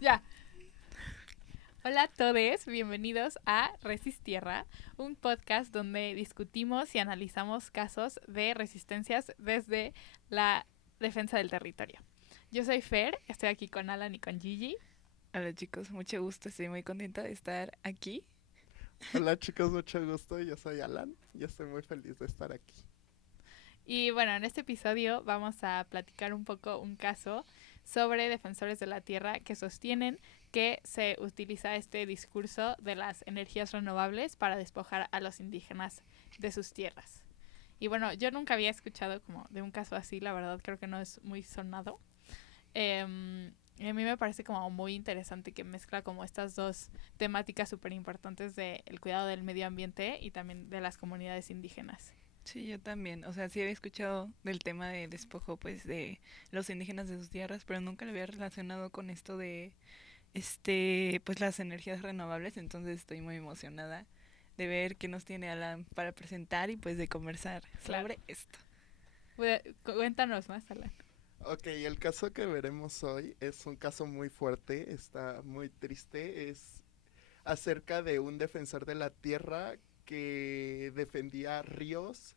Ya. Hola a todos, bienvenidos a Resistierra, un podcast donde discutimos y analizamos casos de resistencias desde la defensa del territorio. Yo soy Fer, estoy aquí con Alan y con Gigi. Hola chicos, mucho gusto, estoy muy contenta de estar aquí. Hola chicos, mucho gusto, yo soy Alan y estoy muy feliz de estar aquí. Y bueno, en este episodio vamos a platicar un poco un caso sobre defensores de la tierra que sostienen que se utiliza este discurso de las energías renovables para despojar a los indígenas de sus tierras. Y bueno, yo nunca había escuchado como de un caso así, la verdad creo que no es muy sonado. Y a mí me parece como muy interesante que mezcla como estas dos temáticas súper importantes del cuidado del medio ambiente y también de las comunidades indígenas. Sí, yo también, o sea, sí había escuchado del tema de despojo, pues, de los indígenas de sus tierras, pero nunca lo había relacionado con esto de, pues, las energías renovables, entonces estoy muy emocionada de ver qué nos tiene Alan para presentar y, pues, de conversar sobre esto. Cuéntanos más, Alan. Ok, el caso que veremos hoy es un caso muy fuerte, está muy triste, es acerca de un defensor de la tierra que defendía ríos,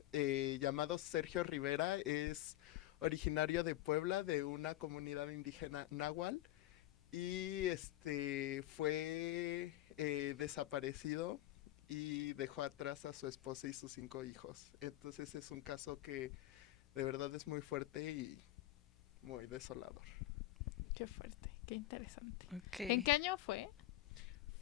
llamado Sergio Rivera, es originario de Puebla, de una comunidad indígena náhuatl, y fue desaparecido y dejó atrás a su esposa y sus 5 hijos. Entonces es un caso que de verdad es muy fuerte y muy desolador. Qué fuerte, qué interesante. Okay. ¿En qué año fue?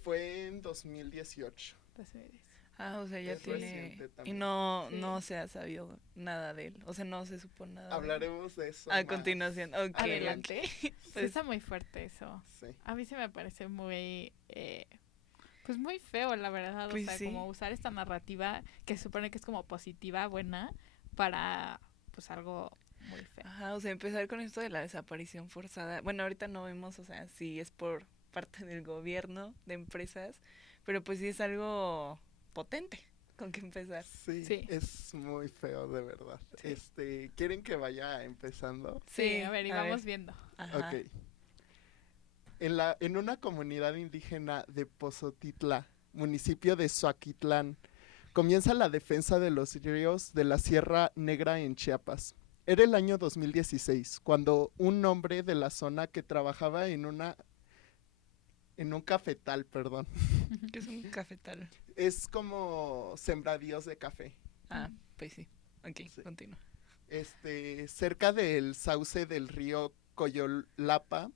Fue en 2018. 2010. Ah, o sea, ya Es tiene... reciente Y también. no se ha sabido nada de él, o sea, no se supo nada Hablaremos de eso a más continuación. Ok, Adelante. ok. Sí, Pues, está muy fuerte eso. Sí. A mí se me parece muy, pues muy feo, la verdad. Pues o sea, sí. como usar esta narrativa que se supone que es como positiva, buena, para pues algo muy feo. Ajá, o sea, empezar con esto de la desaparición forzada. Bueno, ahorita no vemos, o sea, si es por parte del gobierno, de empresas, pero pues sí es algo potente con que empezar. Sí, Sí. es muy feo de verdad. Sí. ¿Quieren que vaya empezando? Sí, a ver, y vamos viendo. Ajá. Ok. En una comunidad indígena de Pozotitla, municipio de Xoaquitlán, comienza la defensa de los ríos de la Sierra Negra en Chiapas. Era el año 2016, cuando un hombre de la zona que trabajaba en un cafetal, perdón. ¿Qué es un cafetal? Es como sembradíos de café. Ah, pues sí. Ok, Sí. continúa. Cerca del sauce del río Coyolapa,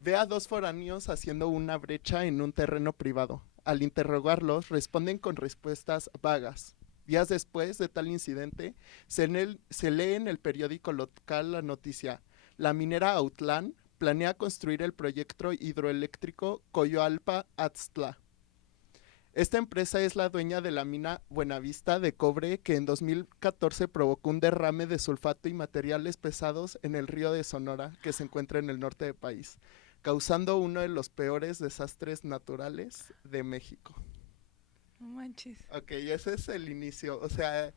ve a 2 foráneos haciendo una brecha en un terreno privado. Al interrogarlos, responden con respuestas vagas. Días después de tal incidente, se lee en el periódico local la noticia: la minera Autlán planea construir el proyecto hidroeléctrico Coyoalpa-Atztla. Esta empresa es la dueña de la mina Buenavista de cobre, que en 2014 provocó un derrame de sulfato y materiales pesados en el río de Sonora, que se encuentra en el norte del país, causando uno de los peores desastres naturales de México. No manches. Ok, ese es el inicio. O sea, Está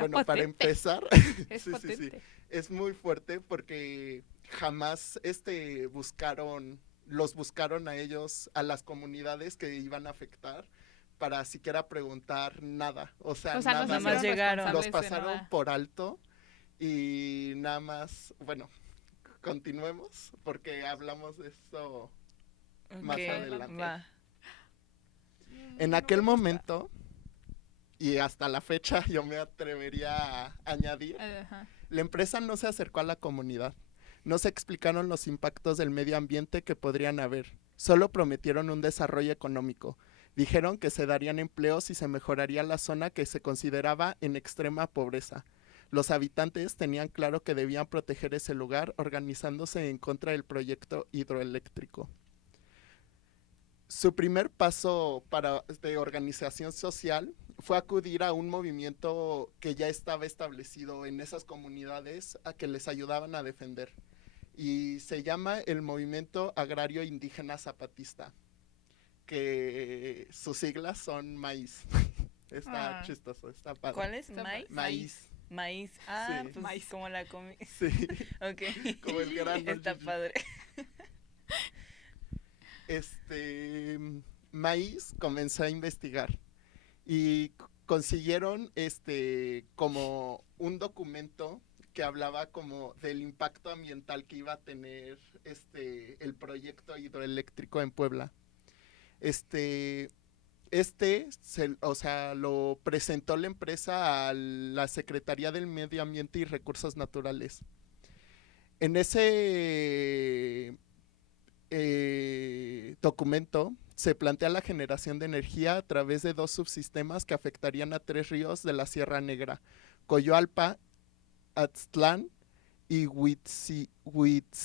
bueno, para potente. empezar, Es sí, potente. es muy fuerte porque jamás los buscaron a ellos, a las comunidades que iban a afectar, para siquiera preguntar nada. O sea, O sea, no se nada. Nada más hicieron llegaron. Los responsables de pasaron nada. por alto y nada más, bueno, continuemos porque hablamos de esto más Ok, adelante. va. En No aquel me gusta. momento, y hasta la fecha yo me atrevería a añadir, Ajá. la empresa no se acercó a la comunidad. No se explicaron los impactos del medio ambiente que podrían haber. Solo prometieron un desarrollo económico. Dijeron que se darían empleos y se mejoraría la zona que se consideraba en extrema pobreza. Los habitantes tenían claro que debían proteger ese lugar organizándose en contra del proyecto hidroeléctrico. Su primer paso de organización social fue acudir a un movimiento que ya estaba establecido en esas comunidades a que les ayudaban a defender. Y se llama el Movimiento Agrario Indígena Zapatista, que sus siglas son maíz. Está chistoso, está padre. ¿Cuál es? Está ¿Maíz? Maíz. Maíz. Ah, Sí. pues Maíz. como la comida. Sí, Ok. como el grano. Está Gigi. padre. Maíz comenzó a investigar y consiguieron como un documento que hablaba como del impacto ambiental que iba a tener el proyecto hidroeléctrico en Puebla. Este, o sea, lo presentó la empresa a la Secretaría del Medio Ambiente y Recursos Naturales. En ese documento se plantea la generación de energía a través de 2 subsistemas que afectarían a 3 ríos de la Sierra Negra, Coyoalpa, Aztlán y Huitzilatl.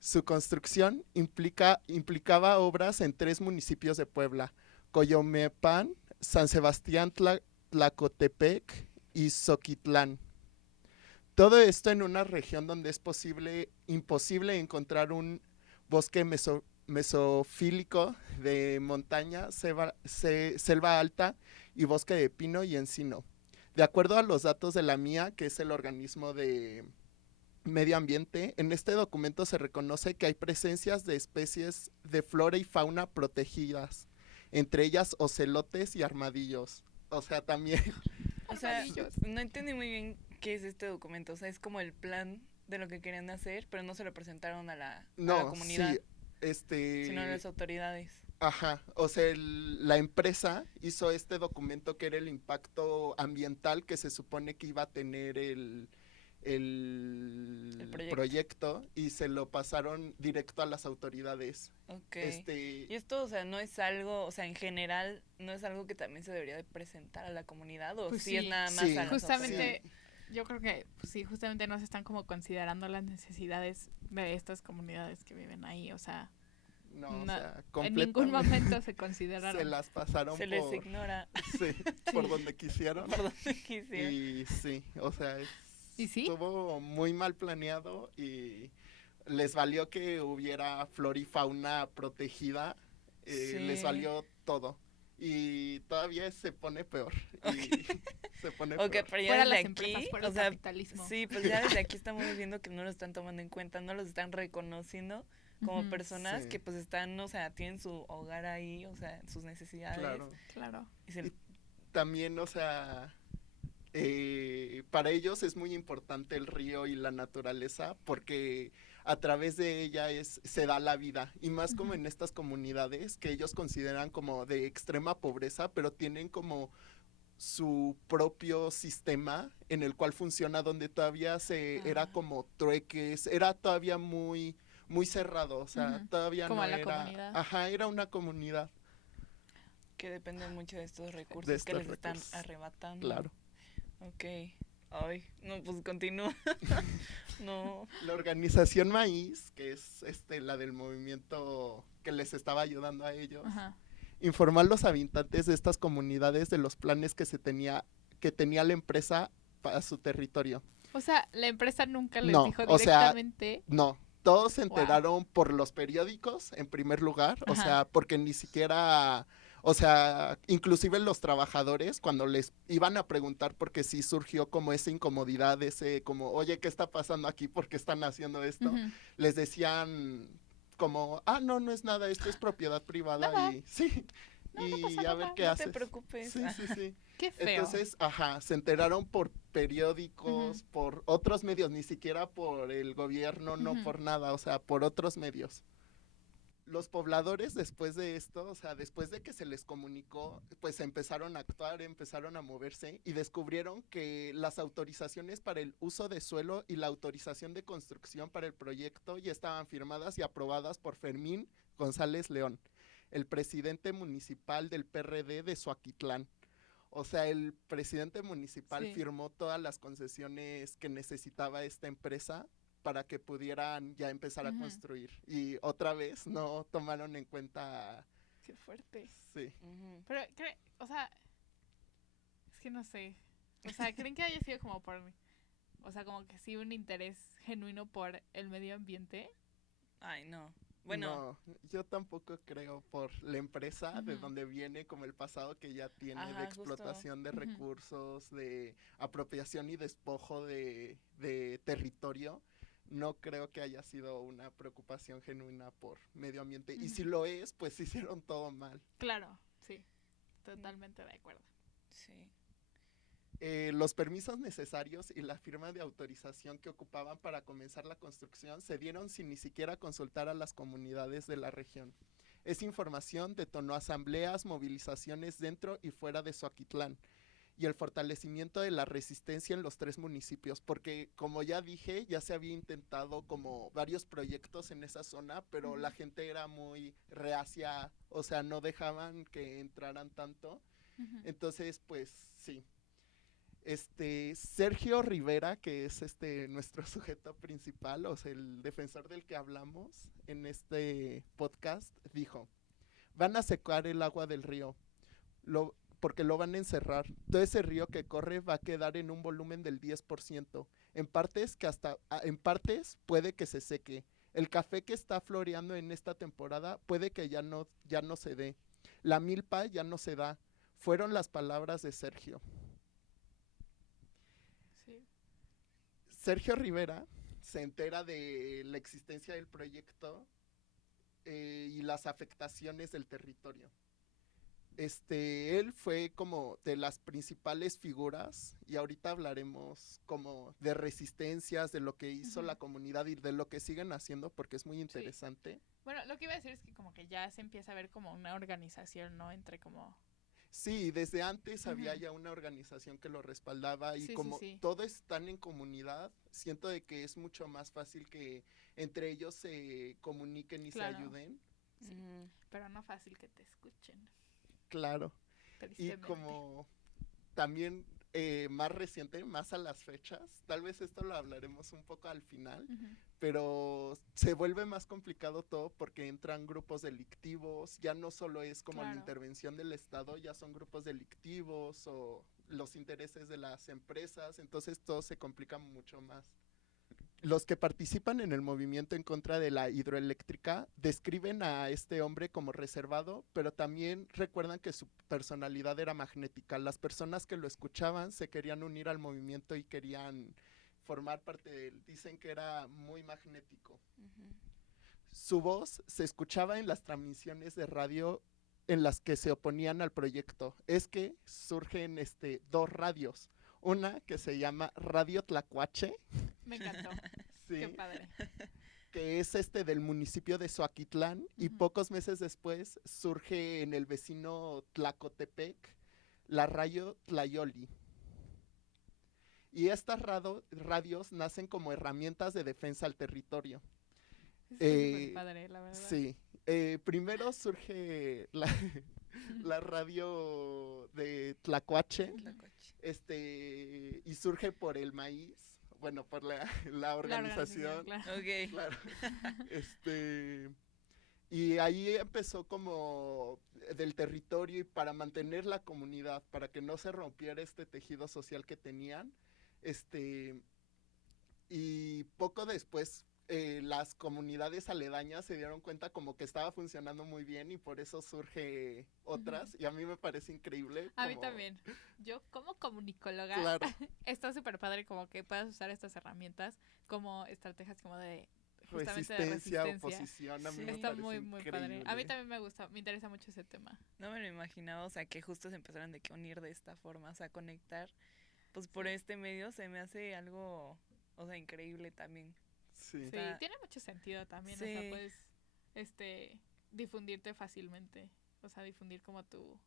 Su construcción implicaba obras en 3 municipios de Puebla: Coyomepan, San Sebastián Tlacotepec y Zoquitlán. Todo esto en una región donde es imposible encontrar un bosque mesofílico de montaña, selva alta y bosque de pino y encino. De acuerdo a los datos de la MIA, que es el organismo de medio ambiente, en este documento se reconoce que hay presencias de especies de flora y fauna protegidas, entre ellas ocelotes y armadillos. O sea, también... O sea, no entendí muy bien qué es este documento. O sea, es como el plan de lo que querían hacer, pero no se lo presentaron a la comunidad, sino a las autoridades. Ajá, o sea, la empresa hizo este documento que era el impacto ambiental que se supone que iba a tener el proyecto, y se lo pasaron directo a las autoridades. Ok. Y esto, o sea, no es algo, o sea, en general, no es algo que también se debería de presentar a la comunidad, o pues sí es nada más a las justamente, yo creo que pues sí, justamente no se están como considerando las necesidades de estas comunidades que viven ahí, o sea, no, o sea, en ningún momento se consideraron. Se las pasaron se les ignora. Sí, por donde quisieron. Por donde quisieron. Y sí, o sea, ¿y sí? estuvo muy mal planeado y les valió que hubiera flora y fauna protegida, les valió todo. Y todavía se pone peor. Okay. Se pone peor. Pero ya desde aquí, o sea, sí, pues ya desde aquí estamos viendo que no lo están tomando en cuenta, no los están reconociendo como personas que pues están, o sea, tienen su hogar ahí, o sea, sus necesidades. Claro. Y también, o sea, para ellos es muy importante el río y la naturaleza porque a través de ella se da la vida, y más como en estas comunidades que ellos consideran como de extrema pobreza, pero tienen como su propio sistema en el cual funciona, donde todavía era como trueques, era todavía muy muy cerrado, o sea, todavía como no la era, comunidad. Era una comunidad que depende mucho de estos recursos que les están arrebatando. Claro. Ok. Ay, no, pues continúa. No. La organización Maíz, que es la del movimiento que les estaba ayudando a ellos, informó a los habitantes de estas comunidades de los planes que tenía la empresa para su territorio. O sea, la empresa nunca les dijo directamente. No, todos se enteraron por los periódicos en primer lugar, o sea, porque ni siquiera, o sea, inclusive los trabajadores cuando les iban a preguntar, porque sí surgió como esa incomodidad, como, oye, ¿qué está pasando aquí? ¿Por qué están haciendo esto? Les decían como, no es nada, esto es propiedad privada y sí. No, y no pasa a ver nada, qué haces. No te preocupes. Sí. Qué feo. Entonces, se enteraron por periódicos, por otros medios, ni siquiera por el gobierno, no por nada, o sea, por otros medios. Los pobladores después de esto, o sea, después de que se les comunicó, pues empezaron a actuar, empezaron a moverse y descubrieron que las autorizaciones para el uso de suelo y la autorización de construcción para el proyecto ya estaban firmadas y aprobadas por Fermín González León, el presidente municipal del PRD de Zoquitlán. O sea, el presidente municipal firmó todas las concesiones que necesitaba esta empresa para que pudieran ya empezar a construir. Y otra vez no tomaron en cuenta... Qué fuerte. Sí. Pero, o sea, es que no sé. O sea, ¿creen que haya sido como por... O sea, como que sí un interés genuino por el medio ambiente? Ay, no. Bueno, no, yo tampoco creo por la empresa de donde viene, como el pasado que ya tiene, de explotación de recursos, de apropiación y despojo de territorio. no creo que haya sido una preocupación genuina por medio ambiente. Y Ujú. si lo es, pues hicieron todo mal. Claro, sí, totalmente de acuerdo. Sí. Los permisos necesarios y la firma de autorización que ocupaban para comenzar la construcción se dieron sin ni siquiera consultar a las comunidades de la región. Esa información detonó asambleas, movilizaciones dentro y fuera de Zoaquitlán y el fortalecimiento de la resistencia en los 3 municipios, porque como ya dije, ya se había intentado como varios proyectos en esa zona, pero la gente era muy reacia, o sea, no dejaban que entraran tanto. Ujú. Entonces, pues sí. Sergio Rivera, que es nuestro sujeto principal, o sea, el defensor del que hablamos en este podcast, dijo: van a secar el agua del río, porque lo van a encerrar. Todo ese río que corre va a quedar en un volumen del 10%. En partes puede que se seque. El café que está floreando en esta temporada puede que ya no se dé. La milpa ya no se da. Fueron las palabras de Sergio. Sí. Sergio Rivera se entera de la existencia del proyecto y las afectaciones del territorio. Él fue como de las principales figuras y ahorita hablaremos como de resistencias, de lo que hizo la comunidad y de lo que siguen haciendo porque es muy interesante. Sí. Bueno, lo que iba a decir es que como que ya se empieza a ver como una organización, ¿no? Entre como... Sí, desde antes había ya una organización que lo respaldaba y Sí, sí, como sí. todos están en comunidad, siento de que es mucho más fácil que entre ellos se comuniquen y Claro. se ayuden. Sí. Ujú. Pero no fácil que te escuchen, Claro. Y tristemente. como también más reciente, más a las fechas, tal vez esto lo hablaremos un poco al final, Ujú. pero se vuelve más complicado todo porque entran grupos delictivos, ya no solo es como la Claro. intervención del Estado, ya son grupos delictivos o los intereses de las empresas, entonces todo se complica mucho más. Los que participan en el movimiento en contra de la hidroeléctrica describen a este hombre como reservado, pero también recuerdan que su personalidad era magnética. Las personas que lo escuchaban se querían unir al movimiento y querían formar parte de él. Dicen que era muy magnético. Ujú. Su voz se escuchaba en las transmisiones de radio en las que se oponían al proyecto. Es que surgen dos radios. Una que se llama Radio Tlacuache. Me encantó. Sí. Qué padre. Que es del municipio de Zoaquitlán, y Ujú. pocos meses después surge en el vecino Tlacotepec la radio Tlayoli. Y estas radios nacen como herramientas de defensa al territorio. Está súper padre, la verdad. Sí, primero surge la radio de Tlacuache, Tlacuache. y surge por el maíz, bueno, por la organización. Claro. Ok. Claro. Y ahí empezó como del territorio y para mantener la comunidad, para que no se rompiera este tejido social que tenían. Y poco después las comunidades aledañas se dieron cuenta como que estaba funcionando muy bien y por eso surge otras. Y a mí me parece increíble. A mí también. Yo como comunicóloga, Claro. está súper padre como que puedas usar estas herramientas como estrategias como de justamente de Resistencia, resistencia. oposición, a mí Sí. me Está parece muy, muy padre. A mí increíble. también me gusta, me interesa mucho ese tema. No me lo imaginaba, o sea, que justo se empezaron de que unir de esta forma, o sea, conectar, pues por Sí. este medio se me hace algo, o sea, increíble también. Sí. Sí, Está- tiene mucho sentido también, o Sí. sea, puedes difundirte fácilmente, o sea, difundir como tu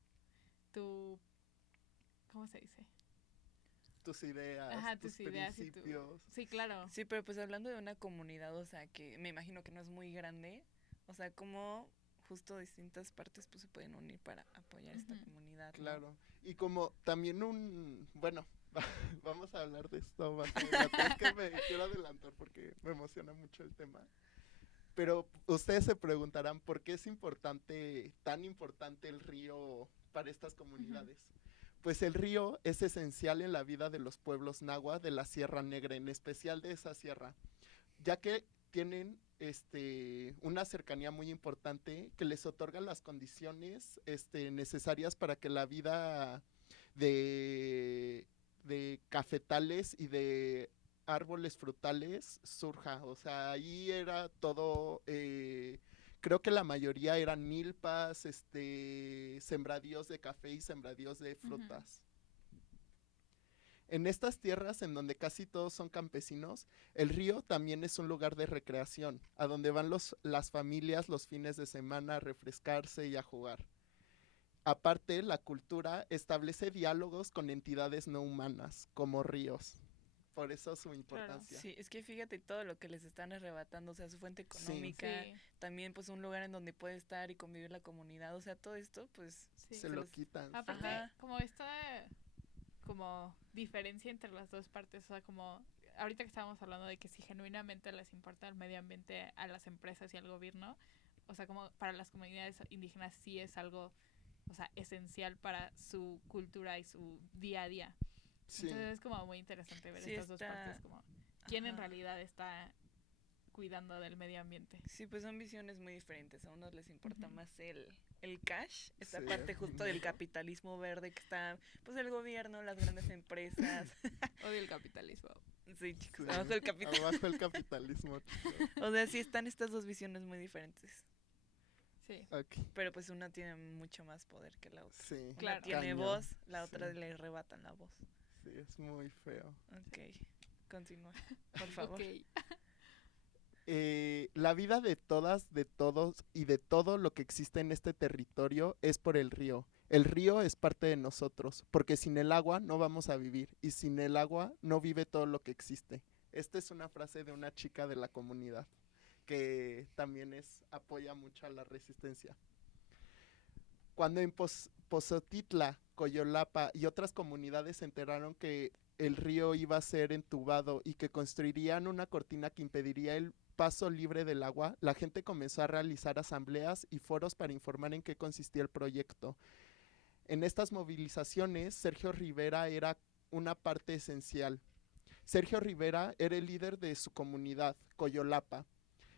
¿cómo se dice? Tus ideas, Ajá, tus tus ideas y principios. Sí, claro. Sí, pero pues hablando de una comunidad, o sea, que me imagino que no es muy grande, o sea, como justo distintas partes pues se pueden unir para apoyar esta Ujú. comunidad, ¿no? Claro. Y como también bueno, vamos a hablar de esto más adelante. Es que me quiero adelantar porque me emociona mucho el tema. Pero ustedes se preguntarán por qué es tan importante el río para estas comunidades. Pues el río es esencial en la vida de los pueblos nahua de la Sierra Negra, en especial de esa sierra, ya que tienen una cercanía muy importante que les otorga las condiciones necesarias para que la vida de cafetales y de árboles frutales surja. O sea, ahí era todo, creo que la mayoría eran milpas, sembradíos de café y sembradíos de frutas. En estas tierras en donde casi todos son campesinos, el río también es un lugar de recreación, a donde van las familias los fines de semana a refrescarse y a jugar. Aparte, la cultura establece diálogos con entidades no humanas, como ríos. Por eso su importancia. Sí, es que fíjate todo lo que les están arrebatando, o sea, su fuente económica, Sí. también pues un lugar en donde puede estar y convivir la comunidad, o sea, todo esto pues Sí. Se lo quitan. Aparte, Ajá. como esta como diferencia entre las dos partes, o sea, como ahorita que estábamos hablando de que si genuinamente les importa el medio ambiente a las empresas y al gobierno, o sea, como para las comunidades indígenas sí es algo, o sea, esencial para su cultura y su día a día. Sí, Entonces es como muy interesante ver Sí estas dos está- partes, como quién en Ajá. realidad está cuidando del medio ambiente. Sí, pues son visiones muy diferentes. A unos les importa Ujú. más el cash, esta Sí. parte justo del capitalismo verde que está, pues el gobierno, las grandes empresas. Odio el capitalismo. Sí, chicos, sí. abajo el capitalismo. Abajo el capitalismo, chicos. O sea, sí están estas dos visiones muy diferentes. Sí. Ok, Pero pues una tiene mucho más poder que la otra. sí. Una Claro. tiene Cañón. voz, la otra Sí. le arrebatan la voz. Sí, es muy feo. Ok, continúa, por favor. Ok. La vida de todas, de todos y de todo lo que existe en este territorio es por el río. El río es parte de nosotros, porque sin el agua no vamos a vivir y sin el agua no vive todo lo que existe. Esta es una frase de una chica de la comunidad que también apoya mucho a la resistencia. Cuando en Pozotitla, Coyolapa y otras comunidades se enteraron que el río iba a ser entubado y que construirían una cortina que impediría el paso libre del agua, la gente comenzó a realizar asambleas y foros para informar en qué consistía el proyecto. En estas movilizaciones, Sergio Rivera era una parte esencial. Sergio Rivera era el líder de su comunidad, Coyolapa,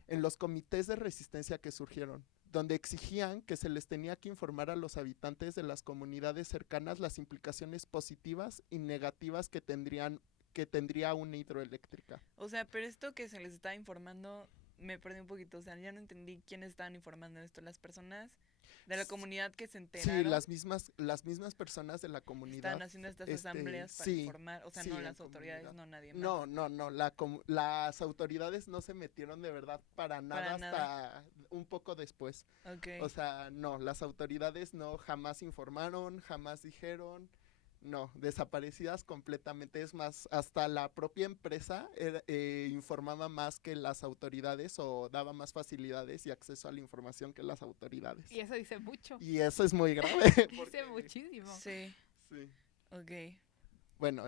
en los comités de resistencia que surgieron, donde exigían que se les tenía que informar a los habitantes de las comunidades cercanas las implicaciones positivas y negativas que tendría una hidroeléctrica. O sea, pero esto que se les está informando, me perdí un poquito. O sea, ya no entendí quiénes estaban informando esto. Las personas de la comunidad que se enteraron. Sí, las mismas personas de la comunidad. Están haciendo estas asambleas para sí, informar. O sea, sí, no en las autoridades, comunidad. no nadie más. No, las autoridades no se metieron de verdad para nada hasta un poco después. Ok. O sea, no, las autoridades no jamás informaron, jamás dijeron, no, desaparecidas completamente. Es más, hasta la propia empresa informaba más que las autoridades o daba más facilidades y acceso a la información que las autoridades. Y eso dice mucho. Y eso es muy grave. Dice muchísimo. Sí, Sí. ok. Bueno,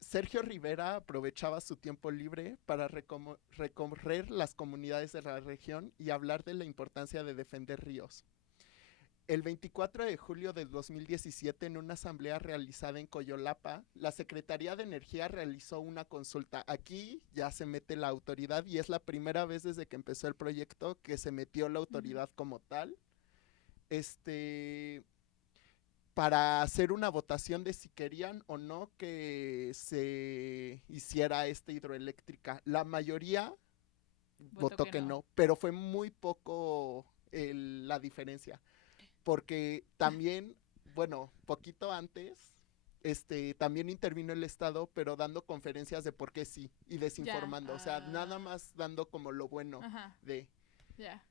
Sergio Rivera aprovechaba su tiempo libre para recorrer las comunidades de la región y hablar de la importancia de defender ríos. El 24 de julio de 2017, en una asamblea realizada en Coyolapa, la Secretaría de Energía realizó una consulta. Aquí ya se mete la autoridad y es la primera vez desde que empezó el proyecto que se metió la autoridad como tal. Para hacer una votación de si querían o no que se hiciera esta hidroeléctrica. La mayoría votó que no, pero fue muy poco la diferencia. Porque también, bueno, poquito antes, también intervino el Estado, pero dando conferencias de por qué sí y desinformando. Ya. O sea, nada más dando como lo bueno Ajá. de. Ya.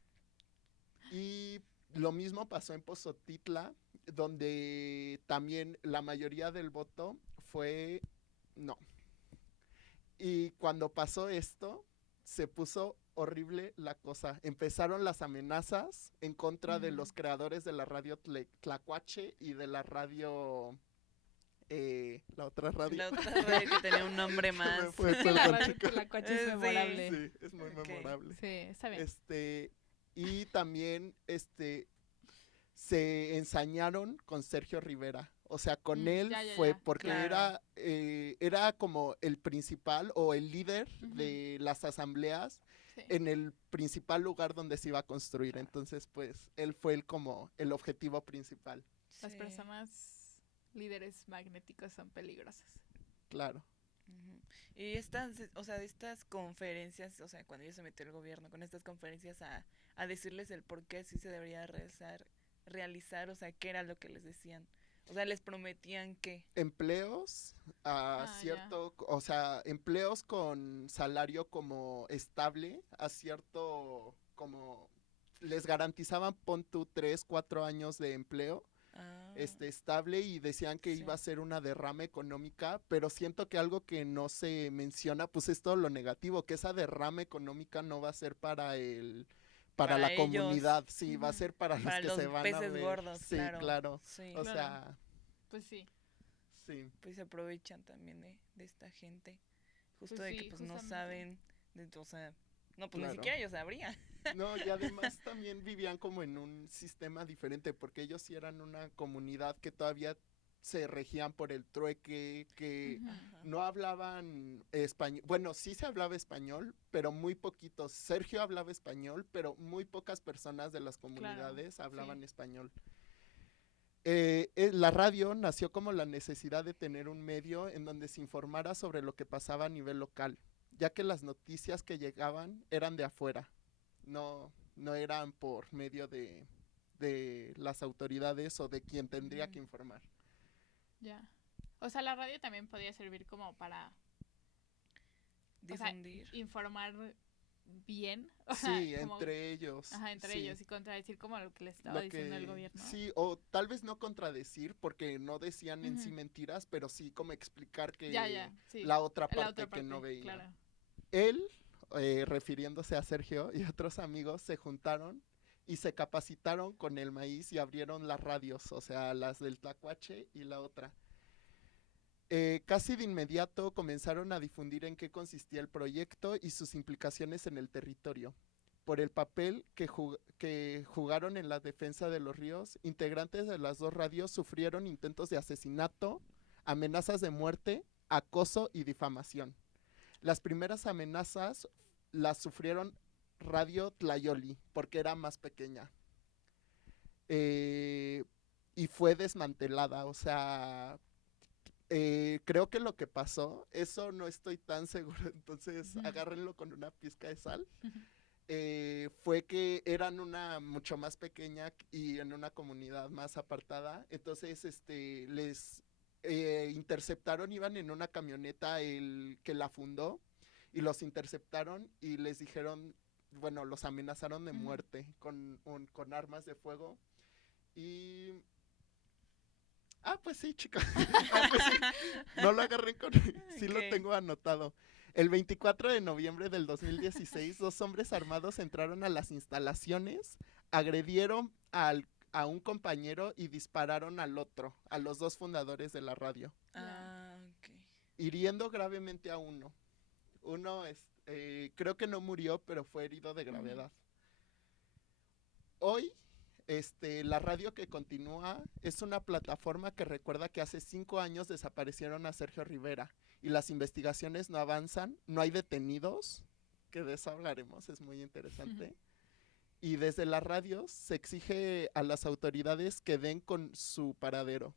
Y lo mismo pasó en Pozotitla, donde también la mayoría del voto fue no. Y cuando pasó esto, se puso horrible la cosa. Empezaron las amenazas en contra de los creadores de la radio Tlacuache y de la radio... la otra radio. La otra radio que tenía un nombre más. Fue, Es que la perdón, radio chicos. Tlacuache es Sí. memorable. Sí, es muy Ok. memorable. Sí, está bien. Y también se ensañaron con Sergio Rivera. O sea, con él ya, fue ya. porque Claro. era como el principal o el líder de las asambleas Sí. en el principal lugar donde se iba a construir. Entonces, pues, él fue como el objetivo principal. Las Sí. personas líderes magnéticos son peligrosas. Claro. Ujú. Y estas, o sea, de estas conferencias, o sea, cuando ya se metió el gobierno con estas conferencias a decirles el por qué sí se debería realizar, o sea, qué era lo que les decían. O sea, les prometían que. Empleos a Ah, ya. cierto, o sea, empleos con salario como estable, a cierto, como les garantizaban, pon tú 3, 4 años de empleo Ah, estable y decían que iba a sí. ser una derrama económica, pero siento que algo que no se menciona, pues es todo lo negativo, que esa derrama económica no va a ser para Para la ellos, comunidad, sí, va a Ujú. ser para los para que se los van a peces ver, gordos, sí, claro. claro, Sí. o Claro. sea, Pues sí. sí, Pues se aprovechan también de esta gente. Justo Pues de que sí, pues no justamente. saben, o sea, no, pues ni claro. siquiera ellos sabrían. No, y además también vivían como en un sistema diferente, porque ellos sí eran una comunidad que todavía se regían por el trueque, que Ujú. Ajá. no hablaban español. Bueno, sí se hablaba español, pero muy poquitos. Sergio hablaba español, pero muy pocas personas de las Claro. comunidades Sí. hablaban español. La radio nació como la necesidad de tener un medio en donde se informara sobre lo que pasaba a nivel local, ya que las noticias que llegaban eran de afuera, no eran por medio de las autoridades o de quien tendría que Mm, informar. Ya. O sea, la radio también podía servir como para, o sea, difundir. informar bien, o sea, Sí, como, entre ellos, ajá, entre sí. ellos y contradecir como lo que le estaba Lo diciendo el que gobierno. sí, o tal vez no contradecir, porque no decían en sí Ujú. mentiras, pero sí como explicar Ya, que ya, sí. la otra La parte otra que no parte, veían. claro. Él, refiriéndose a Sergio y otros amigos, se juntaron y se capacitaron con el maíz y abrieron las radios, o sea, las del Tlacuache y la otra. Casi de inmediato comenzaron a difundir en qué consistía el proyecto y sus implicaciones en el territorio. Por el papel que jugaron en la defensa de los ríos, integrantes de las dos radios sufrieron intentos de asesinato, amenazas de muerte, acoso y difamación. Las primeras amenazas las sufrieron Radio Tlayoli, porque era más pequeña. Eh, y fue desmantelada, o sea, creo que lo que pasó, eso no estoy tan seguro, entonces agárrenlo con una pizca de sal. Fue que eran una mucho más pequeña y en una comunidad más apartada, entonces les interceptaron, iban en una camioneta el que la fundó y los interceptaron y les dijeron, bueno, los amenazaron de Ujú. muerte con armas de fuego y ah, pues sí, chicos. Ah, pues sí. No lo agarré con... Sí lo Ok. tengo anotado. El 24 de noviembre del 2016, dos hombres armados entraron a las instalaciones, agredieron a un compañero y dispararon al otro, a los dos fundadores de la radio, Ya. Ah, ok. hiriendo gravemente a uno. Uno, creo que no murió, pero fue herido de Ujú. gravedad. Hoy, la radio que continúa es una plataforma que recuerda que hace 5 años desaparecieron a Sergio Rivera y las investigaciones no avanzan, no hay detenidos, que de eso hablaremos, es muy interesante. Y desde las radios se exige a las autoridades que den con su paradero.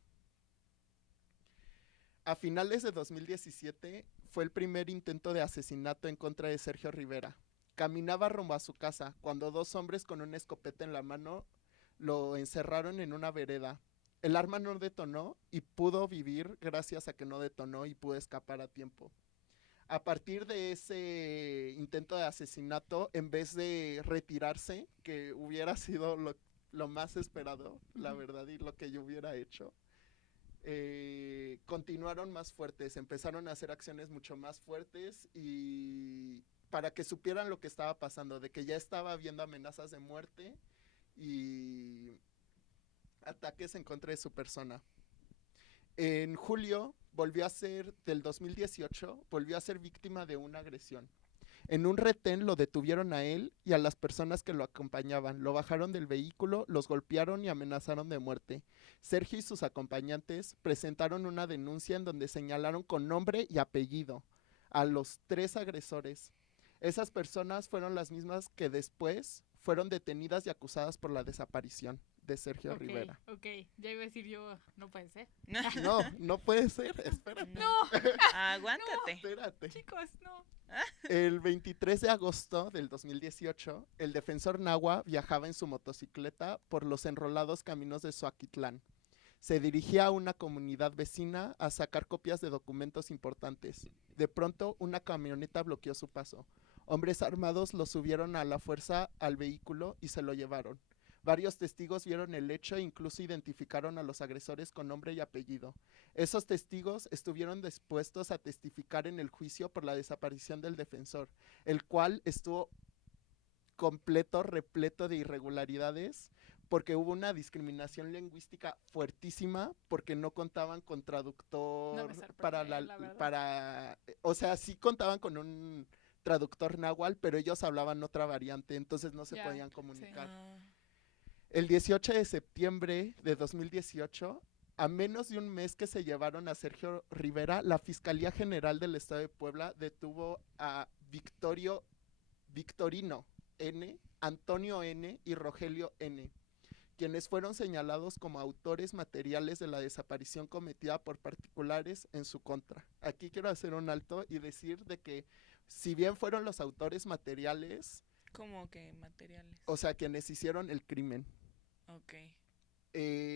A finales de 2017 fue el primer intento de asesinato en contra de Sergio Rivera. Caminaba rumbo a su casa cuando dos hombres con una escopeta en la mano lo encerraron en una vereda. El arma no detonó y pudo vivir gracias a que no detonó y pudo escapar a tiempo. A partir de ese intento de asesinato, en vez de retirarse, que hubiera sido lo más esperado, la Ujú. verdad, y lo que yo hubiera hecho, continuaron más fuertes, empezaron a hacer acciones mucho más fuertes y para que supieran lo que estaba pasando, de que ya estaba habiendo amenazas de muerte y ataques en contra de su persona. En julio volvió a ser, del 2018, volvió a ser víctima de una agresión. En un retén lo detuvieron a él y a las personas que lo acompañaban. Lo bajaron del vehículo, los golpearon y amenazaron de muerte. Sergio y sus acompañantes presentaron una denuncia en donde señalaron con nombre y apellido a los tres agresores. Esas personas fueron las mismas que después fueron detenidas y acusadas por la desaparición. de Sergio Ok, Rivera. ok. Ya iba a decir yo, no puede ser. No, no puede ser, espérate, No, Aguántate. espérate. chicos, no. El 23 de agosto del 2018, el defensor Nahua viajaba en su motocicleta por los enrolados caminos de Xoaquitlán. Se dirigía a una comunidad vecina a sacar copias de documentos importantes. De pronto, una camioneta bloqueó su paso. Hombres armados lo subieron a la fuerza al vehículo y se lo llevaron. Varios testigos vieron el hecho e incluso identificaron a los agresores con nombre y apellido. Esos testigos estuvieron dispuestos a testificar en el juicio por la desaparición del defensor, el cual estuvo repleto de irregularidades, porque hubo una discriminación lingüística fuertísima, porque no contaban con traductor No me sorprende, para la verdad. o sea, sí contaban con un traductor náhuatl, pero ellos hablaban otra variante, entonces no se Ya, podían sí. comunicar. Ah, El 18 de septiembre de 2018, a menos de un mes que se llevaron a Sergio Rivera, la Fiscalía General del Estado de Puebla detuvo a Victorino N., Antonio N. y Rogelio N., quienes fueron señalados como autores materiales de la desaparición cometida por particulares en su contra. Aquí quiero hacer un alto y decir de que si bien fueron los autores materiales, ¿cómo que materiales? o sea, quienes hicieron el crimen, Ok.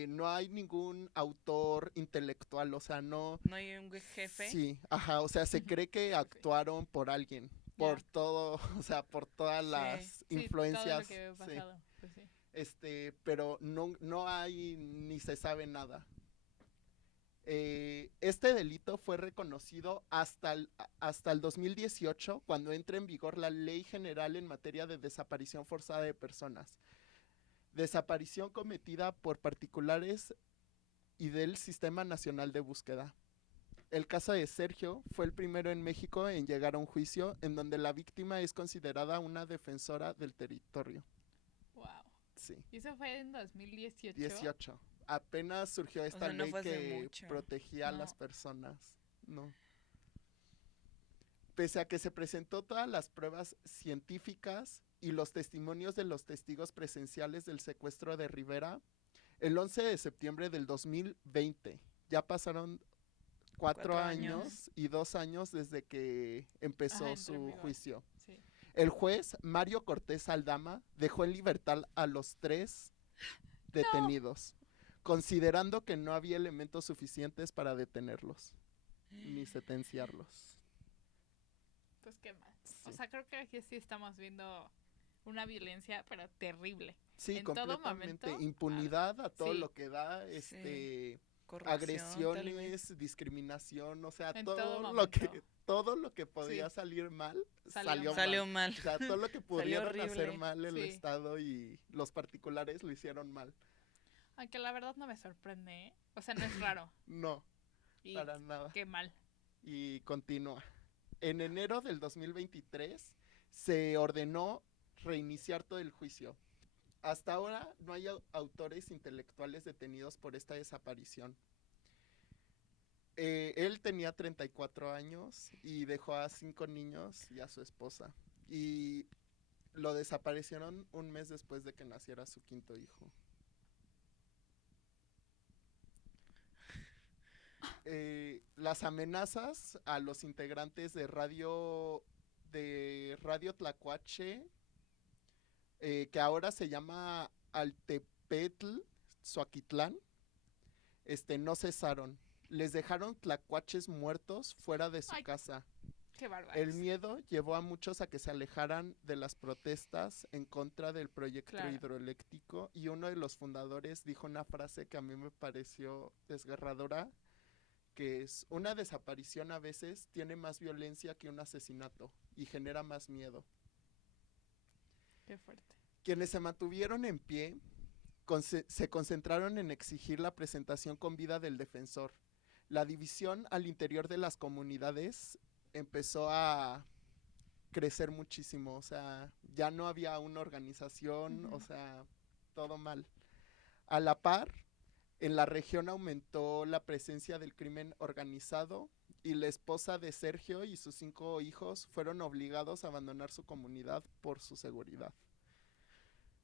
no hay ningún autor intelectual, o sea, no... ¿No hay un jefe? Sí, ajá, o sea, se cree que actuaron por alguien, por Ya. todo, o sea, por todas Sí. las Sí, todo lo influencias, que había sí. pasado. Pues sí. Pero no hay ni se sabe nada. Este delito fue reconocido hasta el 2018, cuando entra en vigor la Ley General en materia de desaparición forzada de personas. Desaparición cometida por particulares y del Sistema Nacional de Búsqueda. El caso de Sergio fue el primero en México en llegar a un juicio en donde la víctima es considerada una defensora del territorio. Wow. Sí. ¿Y eso fue en 2018? 18. Apenas surgió esta sea, no ley fue hace que mucho. protegía a No. las personas. No. Pese a que se presentó todas las pruebas científicas y los testimonios de los testigos presenciales del secuestro de Rivera, el 11 de septiembre del 2020, ya pasaron 4 años y 2 años desde que empezó Ajá, entró en su vigor. juicio. Sí. El juez Mario Cortés Aldama dejó en libertad a los 3 detenidos, considerando que no había elementos suficientes para detenerlos ni sentenciarlos. Pues qué mal. Sí. O sea, creo que aquí sí estamos viendo una violencia, pero terrible. Sí, en todo completamente. momento, Impunidad a todo sí. lo que da, Corrupción, tal vez. agresiones, discriminación, o sea, En todo todo lo que momento. todo lo que podía Sí. salir mal Salió Salió mal. O sea, todo lo que pudieron hacer horrible. mal el Sí. Estado y los particulares lo hicieron mal. Aunque la verdad no me sorprende, ¿eh? O sea, no es raro. No, Y para nada. qué mal. Y continúa. En enero del 2023 se ordenó reiniciar todo el juicio. Hasta ahora no hay autores intelectuales detenidos por esta desaparición. Él tenía 34 años y dejó a 5 niños y a su esposa. Y lo desaparecieron un mes después de que naciera su 5º hijo. Las amenazas a los integrantes de Radio Tlacuache, que ahora se llama Altepetl Xoaquitlán, no cesaron. Les dejaron tlacuaches muertos fuera de su Ay, casa. Qué bárbaro. El miedo llevó a muchos a que se alejaran de las protestas en contra del proyecto Claro. hidroeléctrico, y uno de los fundadores dijo una frase que a mí me pareció desgarradora, que es: una desaparición a veces tiene más violencia que un asesinato y genera más miedo. Qué fuerte. Quienes se mantuvieron en pie se concentraron en exigir la presentación con vida del defensor. La división al interior de las comunidades empezó a crecer muchísimo, o sea, ya no había una organización, o sea, todo mal. A la par, en la región aumentó la presencia del crimen organizado y la esposa de Sergio y sus 5 hijos fueron obligados a abandonar su comunidad por su seguridad.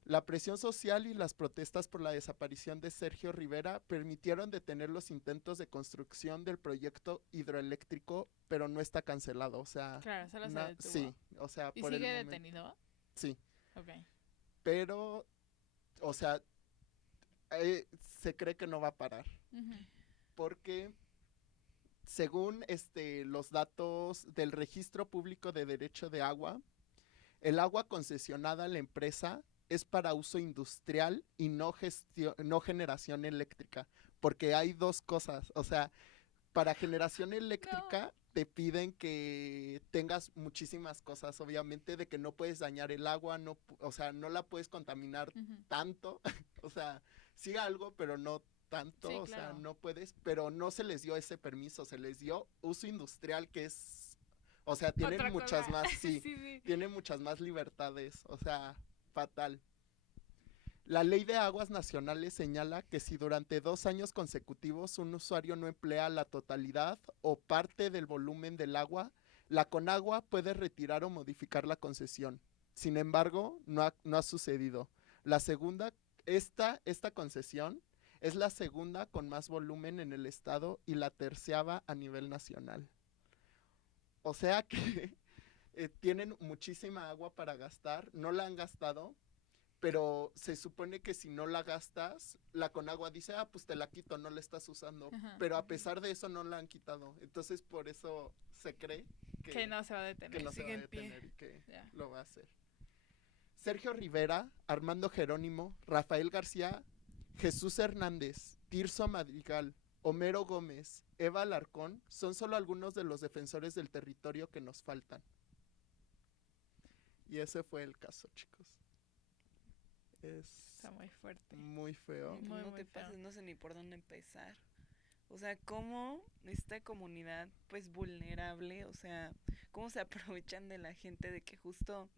La presión social y las protestas por la desaparición de Sergio Rivera permitieron detener los intentos de construcción del proyecto hidroeléctrico, pero no está cancelado, o sea, Claro, solo se detuvo. sí, o sea, ¿Y por el sigue momento, detenido? sí, Ok. pero, o sea, se cree que no va a parar, Ujú. porque según los datos del Registro Público de Derecho de Agua, el agua concesionada a la empresa es para uso industrial y no generación eléctrica, porque hay dos cosas, o sea, para generación eléctrica te piden que tengas muchísimas cosas, obviamente, de que no puedes dañar el agua, no, o sea, no la puedes contaminar Ujú. tanto, o sea, sí algo, pero no tanto, Sí, o sea, claro. no puedes, pero no se les dio ese permiso, se les dio uso industrial, que es, o sea, tienen Otra muchas cosa. más, Sí, sí, sí. tienen muchas más libertades, o sea, fatal. La Ley de Aguas Nacionales señala que si durante 2 años consecutivos un usuario no emplea la totalidad o parte del volumen del agua, la Conagua puede retirar o modificar la concesión. Sin embargo, no ha sucedido. La segunda, esta concesión es la segunda con más volumen en el estado y la terciava a nivel nacional. O sea que tienen muchísima agua para gastar, no la han gastado, pero se supone que si no la gastas, la Conagua dice, pues te la quito, no la estás usando. Ajá. Pero a pesar de eso no la han quitado. Entonces por eso se cree Que no se va a que detener. no se va sigue a en pie. detener y que Ya. lo va a hacer. Sergio Rivera, Armando Jerónimo, Rafael García, Jesús Hernández, Tirso Madrigal, Homero Gómez, Eva Alarcón son solo algunos de los defensores del territorio que nos faltan. Y ese fue el caso, chicos. Es Está muy fuerte. muy feo. No, Muy, no muy te feo. pases, no sé ni por dónde empezar. O sea, cómo esta comunidad, pues vulnerable, o sea, cómo se aprovechan de la gente de que justo,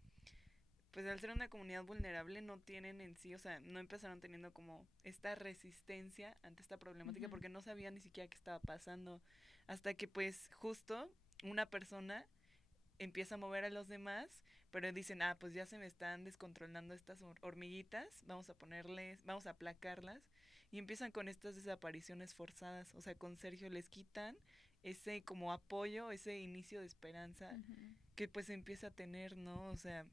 pues al ser una comunidad vulnerable no tienen en sí, o sea, no empezaron teniendo como esta resistencia ante esta problemática Ujú. porque no sabían ni siquiera qué estaba pasando. Hasta que pues justo una persona empieza a mover a los demás, pero dicen, pues ya se me están descontrolando estas hormiguitas, vamos a ponerles, vamos a aplacarlas, y empiezan con estas desapariciones forzadas, o sea, con Sergio les quitan ese como apoyo, ese inicio de esperanza Ujú. que pues empieza a tener, ¿no? O sea,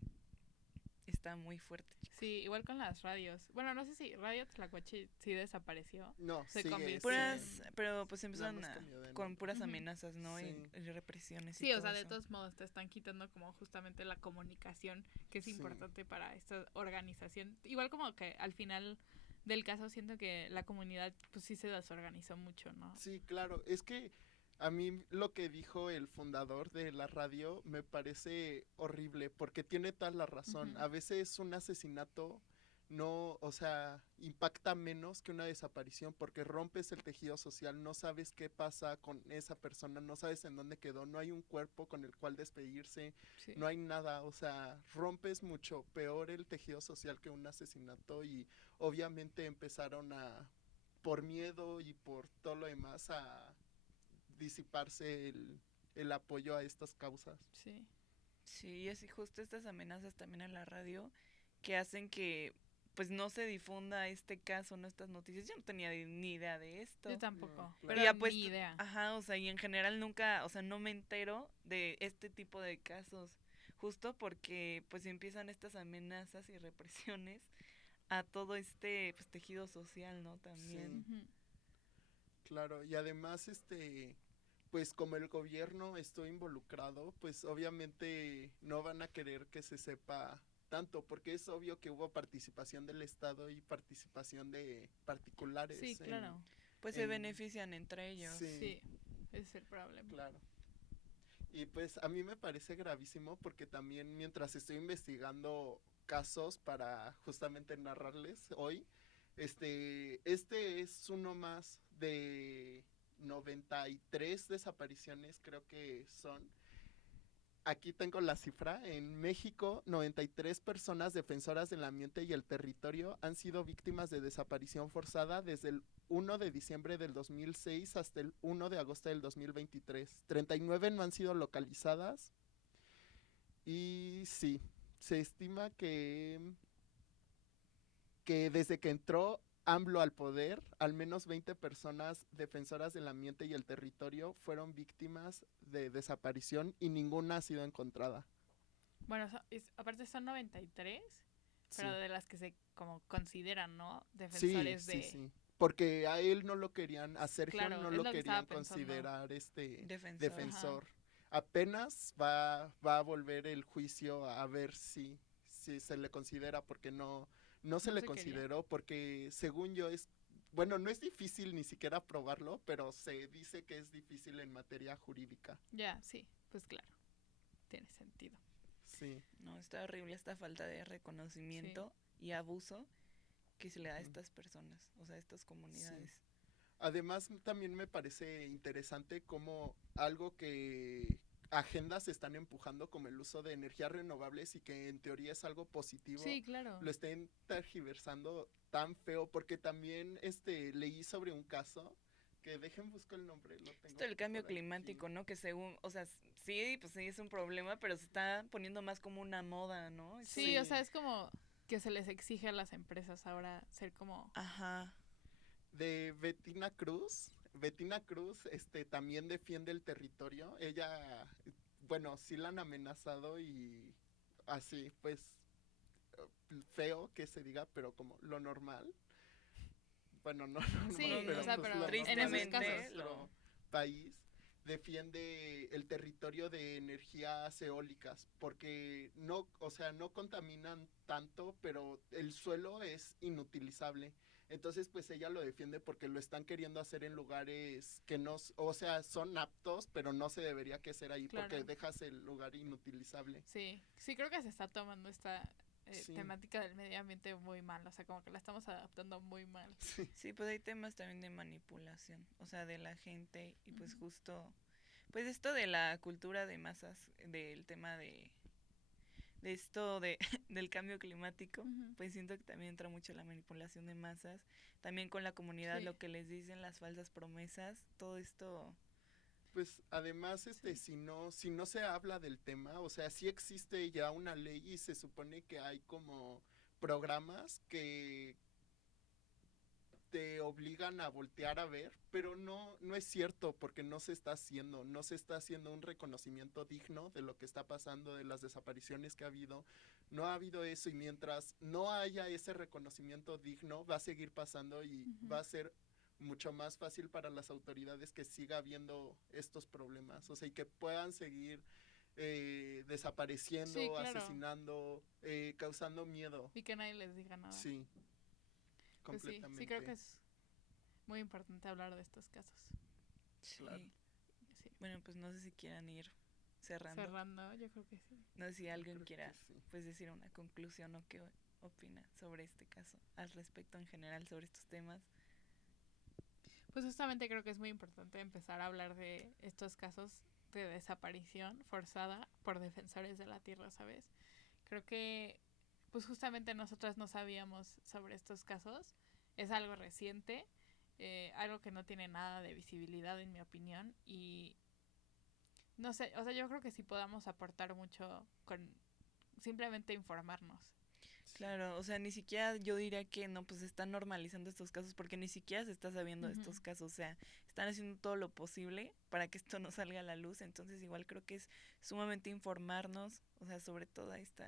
está muy fuerte, chicos. Sí, igual con las radios. Bueno, no sé si Radio Tlacuache sí desapareció. No, Se sigue, convirtió Puras, en... pero pues nada empezaron más cambió de con nombre. puras Ujú. amenazas, ¿no? Sí. Y represiones y Sí, o todo sea, de eso. todos modos te están quitando como justamente la comunicación que es Sí. importante para esta organización. Igual como que al final del caso siento que la comunidad pues sí se desorganizó mucho, ¿no? Sí, claro. Es que a mí lo que dijo el fundador de la radio me parece horrible porque tiene tal la razón. Ujú. A veces un asesinato no, o sea, impacta menos que una desaparición porque rompes el tejido social, no sabes qué pasa con esa persona, no sabes en dónde quedó, no hay un cuerpo con el cual despedirse, Sí. no hay nada, o sea, rompes mucho peor el tejido social que un asesinato y obviamente empezaron a, por miedo y por todo lo demás, a disiparse el apoyo a estas causas. Sí. Sí, y así justo estas amenazas también en la radio que hacen que pues no se difunda este caso, no estas noticias. Yo no tenía ni idea de esto. Yo tampoco, No, claro. pero Y ya pues, ni idea. ajá, o sea, y en general nunca, o sea, no me entero de este tipo de casos, justo porque pues empiezan estas amenazas y represiones a todo este pues tejido social, ¿no? También. Sí. Ujú. Claro, y además, pues como el gobierno estuvo involucrado, pues obviamente no van a querer que se sepa tanto, porque es obvio que hubo participación del Estado y participación de Sí, particulares claro. Pues se en benefician entre ellos. sí, Sí, ese es el problema. claro. Y pues a mí me parece gravísimo porque también mientras estoy investigando casos para justamente narrarles hoy, este es uno más de 93 desapariciones, creo que son. Aquí tengo la cifra. En México, 93 personas defensoras del ambiente y el territorio han sido víctimas de desaparición forzada desde el 1 de diciembre del 2006 hasta el 1 de agosto del 2023. 39 no han sido localizadas. Y sí, se estima que que desde que entró AMLO al poder, al menos 20 personas defensoras del ambiente y el territorio fueron víctimas de desaparición y ninguna ha sido encontrada. Bueno, aparte son 93, Sí. pero de las que se como consideran, ¿no? Sí, Defensores sí, de... sí. Porque a él no lo querían, a Sergio Claro, no es lo lo que estaba querían pensando. considerar Defensor. defensor. Apenas va a volver el juicio a ver si se le considera, porque no se No le se quería. consideró, porque según yo bueno, no es difícil ni siquiera probarlo, pero se dice que es difícil en materia jurídica. Ya, sí, pues claro, tiene sentido. Sí. No, está horrible esta falta de reconocimiento y abuso que se le da a Ujú. estas personas, o sea, a estas comunidades. Además, también me parece interesante cómo algo que agendas están empujando, como el uso de energías renovables y que en teoría es algo positivo, Sí, claro. lo estén tergiversando tan feo, porque también leí sobre un caso que dejen busco el nombre, lo tengo Esto del cambio por aquí. climático, ¿no? Que según, o sea, sí, pues sí es un problema, pero se está poniendo más como una moda, ¿no? Eso Sí, de- o sea, es como que se les exige a las empresas ahora ser como... Ajá. De Bettina Cruz. Bettina Cruz también defiende el territorio. Ella, bueno, sí la han amenazado y así, pues feo que se diga, pero como lo normal. Bueno, no normal, Sí, pero o sea, pues pero lo en normal esos en tristemente casos. nuestro país. Defiende el territorio de energías eólicas porque no, o sea, no contaminan tanto, pero el suelo es inutilizable. Entonces, pues ella lo defiende porque lo están queriendo hacer en lugares que no, o sea, son aptos, pero no se debería que hacer ahí porque Claro. dejas el lugar inutilizable. Sí, sí creo que se está tomando esta Sí. temática del medio ambiente muy mal, o sea, como que la estamos adaptando muy mal. Sí. Sí, pues hay temas también de manipulación, o sea, de la gente y pues Ujú. justo, pues esto de la cultura de masas, del tema de esto de del cambio climático, Ujú. pues siento que también entra mucho la manipulación de masas, también con la comunidad, Sí. lo que les dicen, las falsas promesas, todo esto, Pues además, Sí. si no se habla del tema, o sea, sí existe ya una ley y se supone que hay como programas que te obligan a voltear a ver, pero no es cierto porque no se está haciendo un reconocimiento digno de lo que está pasando, de las desapariciones que ha habido, no ha habido eso y mientras no haya ese reconocimiento digno va a seguir pasando y Ujú. va a ser mucho más fácil para las autoridades que siga habiendo estos problemas, o sea, y que puedan seguir desapareciendo, Sí, claro. asesinando, causando miedo. Y que nadie les diga nada. Sí, Pues sí, completamente. sí creo que es muy importante hablar de estos casos. sí. Claro. Sí. Bueno, pues no sé si quieran ir cerrando. Cerrando, yo creo que sí. No sé si alguien Creo que quiera sí. pues decir una conclusión o qué opina sobre este caso, al respecto en general sobre estos temas. Pues justamente creo que es muy importante empezar a hablar de estos casos de desaparición forzada por defensores de la tierra, ¿sabes? Creo que pues justamente nosotras no sabíamos sobre estos casos. Es algo reciente, algo que no tiene nada de visibilidad en mi opinión y no sé, o sea, yo creo que sí podamos aportar mucho con simplemente informarnos. Claro, o sea, ni siquiera yo diría que no, pues están normalizando estos casos porque ni siquiera se está sabiendo de estos Ujú. casos, o sea, están haciendo todo lo posible para que esto no salga a la luz, entonces igual creo que es sumamente informarnos, o sea, sobre toda esto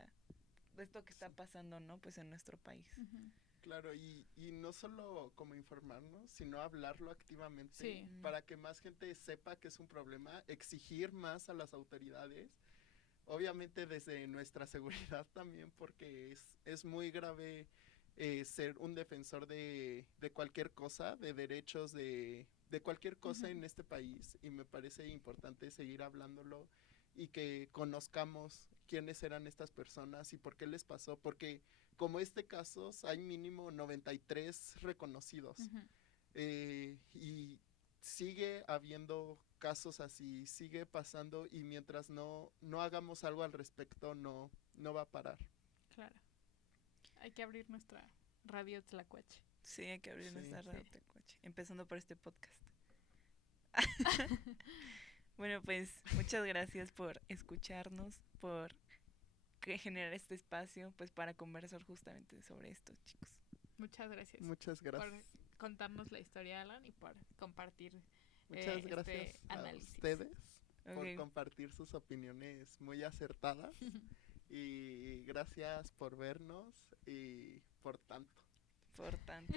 que está Sí. pasando, ¿no? Pues en nuestro país. Ujú. Claro, y no solo como informarnos, sino hablarlo activamente Sí. para que más gente sepa que es un problema, exigir más a las autoridades, obviamente desde nuestra seguridad también, porque es muy grave ser un defensor de cualquier cosa, de derechos, de cualquier cosa Ujú. en este país, y me parece importante seguir hablándolo y que conozcamos quiénes eran estas personas y por qué les pasó, porque como este caso hay mínimo 93 reconocidos Ujú. y sigue habiendo casos así, sigue pasando y mientras no hagamos algo al respecto no va a parar. Claro. Hay que abrir nuestra radio Tlacuache. Sí, hay que abrir Sí. nuestra Sí. radio Tecuache, empezando por este podcast. Bueno, pues muchas gracias por escucharnos, por generar este espacio, pues para conversar justamente sobre esto, chicos. Muchas gracias Muchas por gracias. contarnos la historia, Alan, y por compartir Muchas este gracias a análisis. ustedes por Ok. compartir sus opiniones muy acertadas. Y gracias por vernos y por tanto. Por tanto.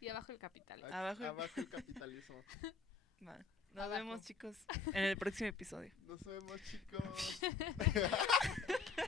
Y abajo el capital. Abajo. Abajo el capitalismo. Va. Nos Abajo. vemos, chicos, en el próximo episodio. Nos vemos, chicos.